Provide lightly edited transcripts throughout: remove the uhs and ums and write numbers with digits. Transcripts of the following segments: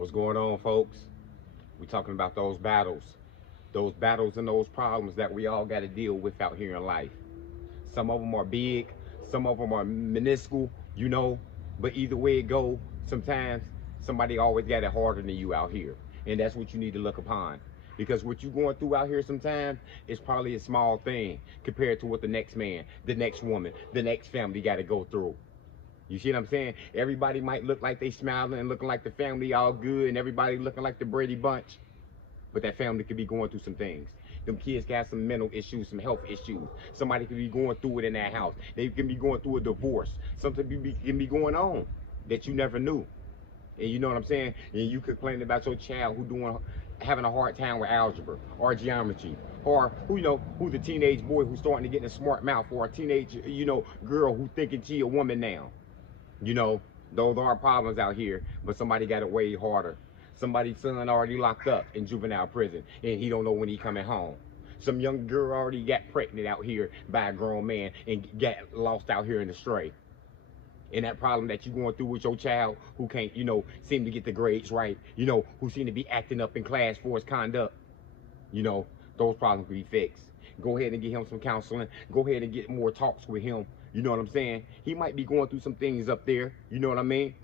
What's going on, folks? We're talking about those battles and those problems that we all got to deal with out here in life. Some of them are big, some of them are minuscule, but either way it go, sometimes somebody always got it harder than you out here. And that's what you need to look upon. Because what you're going through out here sometimes is probably a small thing compared to what the next man, the next woman, the next family got to go through. You see what I'm saying? Everybody might look like they smiling and looking like the family all good and everybody looking like the Brady Bunch, but that family could be going through some things. Them kids got some mental issues, some health issues. Somebody could be going through it in that house. They can be going through a divorce. Something can be going on that you never knew. And you know what I'm saying? And you complain about your child having a hard time with algebra or geometry, or who's a teenage boy who's starting to get in a smart mouth, or a teenage girl who thinking she a woman now. You know, those are problems out here, but somebody got it way harder. Somebody's son already locked up in juvenile prison, and he don't know when he coming home. Some young girl already got pregnant out here by a grown man and got lost out here in the stray. And that problem that you going through with your child who can't, seem to get the grades right, who seem to be acting up in class for his conduct, you know, those problems can be fixed. Go ahead and get him some counseling. Go ahead and get more talks with him. You know what I'm saying? He might be going through some things up there. You know what I mean?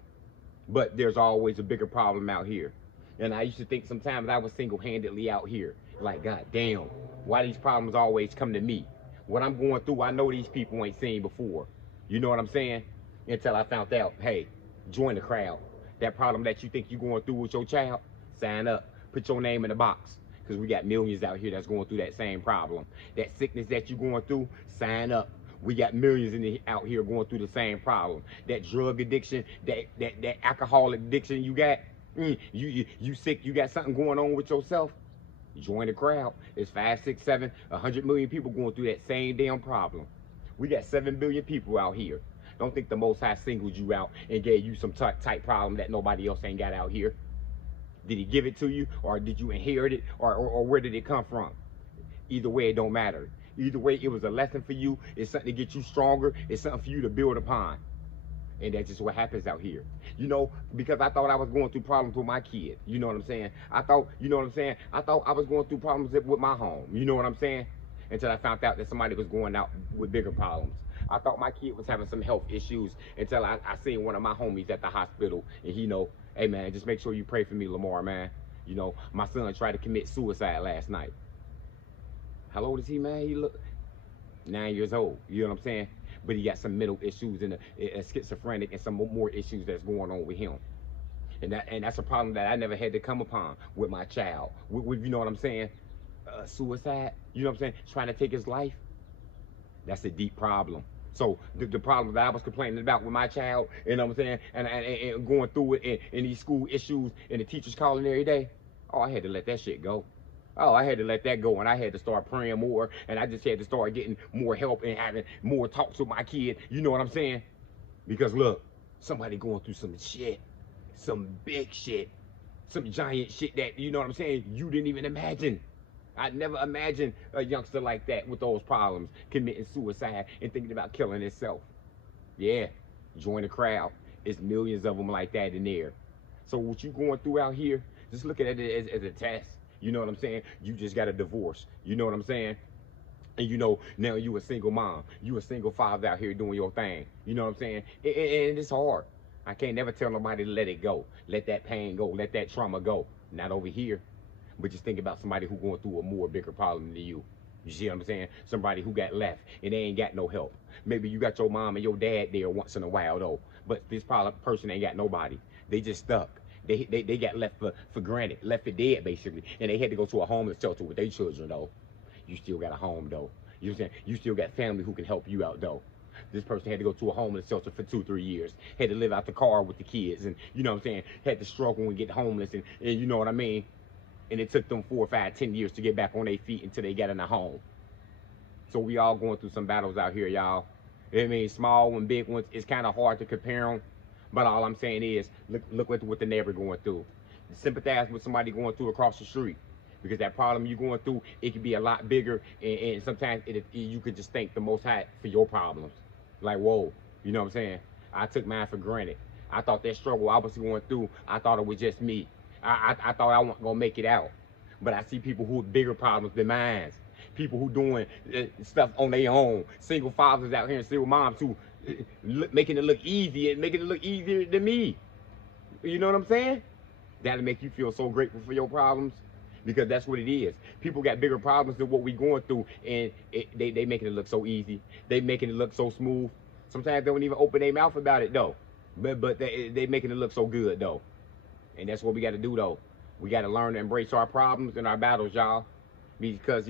But there's always a bigger problem out here. And I used to think sometimes I was single-handedly out here. Like, God damn, why these problems always come to me? What I'm going through, I know these people ain't seen before. You know what I'm saying? Until I found out, hey, join the crowd. That problem that you think you're going through with your child, sign up. Put your name in the box. Because we got millions out here that's going through that same problem. That sickness that you're going through, sign up. We got millions out here going through the same problem. That drug addiction, that alcohol addiction you got, you sick, you got something going on with yourself, join the crowd. It's 5, 6, 7, 100 million people going through that same damn problem. We got 7 billion people out here. Don't think the Most High singled you out and gave you some type problem that nobody else ain't got out here. Did he give it to you, or did you inherit it, or where did it come from? Either way, it don't matter. Either way, it was a lesson for you. It's something to get you stronger. It's something for you to build upon. And that's just what happens out here. Because I thought I was going through problems with my kid. You know what I'm saying? I thought I was going through problems with my home. You know what I'm saying? Until I found out that somebody was going out with bigger problems. I thought my kid was having some health issues until I seen one of my homies at the hospital. And hey man, just make sure you pray for me, Lamar, man. My son tried to commit suicide last night. How old is he, man? He look 9 years old. You know what I'm saying? But he got some mental issues and a schizophrenic and some more issues that's going on with him. And that's a problem that I never had to come upon with my child. With you know what I'm saying? Suicide. You know what I'm saying? Trying to take his life. That's a deep problem. So the problem that I was complaining about with my child, you know what I'm saying, and going through it and these school issues and the teachers calling every day, oh, I had to let that shit go. Oh, I had to let that go, and I had to start praying more, and I just had to start getting more help and having more talks with my kid. You know what I'm saying? Because look, somebody going through some shit, some big shit, some giant shit that, you know what I'm saying, you didn't even imagine. I'd never imagined a youngster like that with those problems committing suicide and thinking about killing himself. Yeah, join the crowd. It's millions of them like that in there. So what you going through out here, just look at it as a test. You know what I'm saying? You just got a divorce. You know what I'm saying? And now you a single mom. You a single father out here doing your thing. You know what I'm saying? And it's hard. I can't never tell nobody to let it go. Let that pain go. Let that trauma go. Not over here. But just think about somebody who going through a more bigger problem than you. You see what I'm saying? Somebody who got left and they ain't got no help. Maybe you got your mom and your dad there once in a while though. But this person ain't got nobody. They just stuck. They got left for granted, left for dead basically. And they had to go to a homeless shelter with their children though. You still got a home though. You know what I'm saying? You still got family who can help you out though. This person had to go to a homeless shelter for 2, 3 years. Had to live out the car with the kids and you know what I'm saying? Had to struggle and get homeless and you know what I mean? And it took them 4, 5, 10 years to get back on their feet until they got in a home. So we all going through some battles out here, y'all. I mean, small and big ones, it's kind of hard to compare them. But all I'm saying is, look what the neighbor going through. Sympathize with somebody going through across the street. Because that problem you're going through, it can be a lot bigger. And sometimes you could just thank the Most High for your problems. Like, whoa, you know what I'm saying? I took mine for granted. I thought that struggle I was going through, I thought it was just me. I thought I wasn't gonna make it out, but I see people who have bigger problems than mine. People who doing stuff on their own. Single fathers out here and single moms who making it look easy and making it look easier than me. You know what I'm saying? That'll make you feel so grateful for your problems, because that's what it is. People got bigger problems than what we going through, and they making it look so easy. They making it look so smooth. Sometimes they don't even open their mouth about it though, but they making it look so good though. And that's what we got to do though. We got to learn to embrace our problems and our battles, y'all, because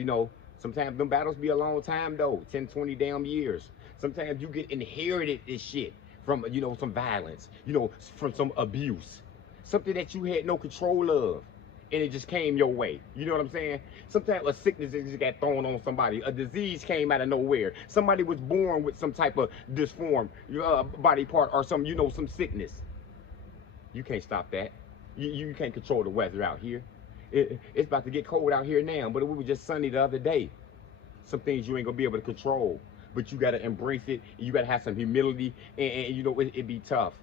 sometimes them battles be a long time though, 10, 20 damn years. Sometimes you get inherited this shit from some violence, from some abuse, something that you had no control of, and it just came your way. You know what I'm saying? Sometimes a sickness just got thrown on somebody. A disease came out of nowhere. Somebody was born with some type of disformed body part or some sickness. You can't stop that. You can't control the weather out here. It's about to get cold out here now, but it was just sunny the other day. Some things you ain't gonna be able to control, but you gotta embrace it. You gotta have some humility, and it be tough.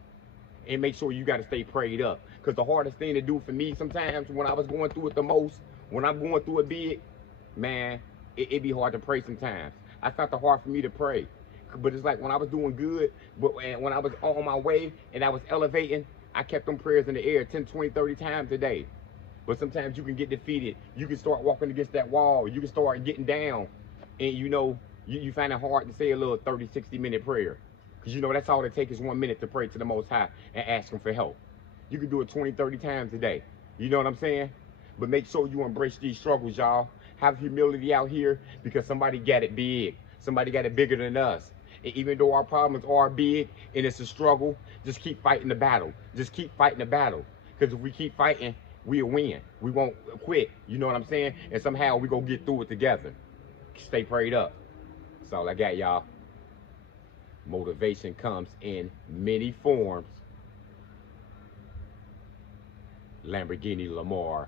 And make sure you gotta stay prayed up, because the hardest thing to do for me sometimes when I was going through it the most, when I'm going through it big, man, it be hard to pray sometimes. I found it hard for me to pray, but it's like when I was doing good, and when I was on my way and I was elevating, I kept them prayers in the air 10, 20, 30 times a day. But sometimes you can get defeated. You can start walking against that wall. You can start getting down. And you find it hard to say a little 30, 60-minute prayer. Because that's all it takes is 1 minute to pray to the Most High and ask Him for help. You can do it 20, 30 times a day. You know what I'm saying? But make sure you embrace these struggles, y'all. Have humility out here, because somebody got it big. Somebody got it bigger than us. And even though our problems are big and it's a struggle, just keep fighting the battle. Just keep fighting the battle. Because if we keep fighting, we'll win. We won't quit. You know what I'm saying? And somehow we gonna get through it together. Stay prayed up. That's all I got, y'all. Motivation comes in many forms. Lamborghini Lamar.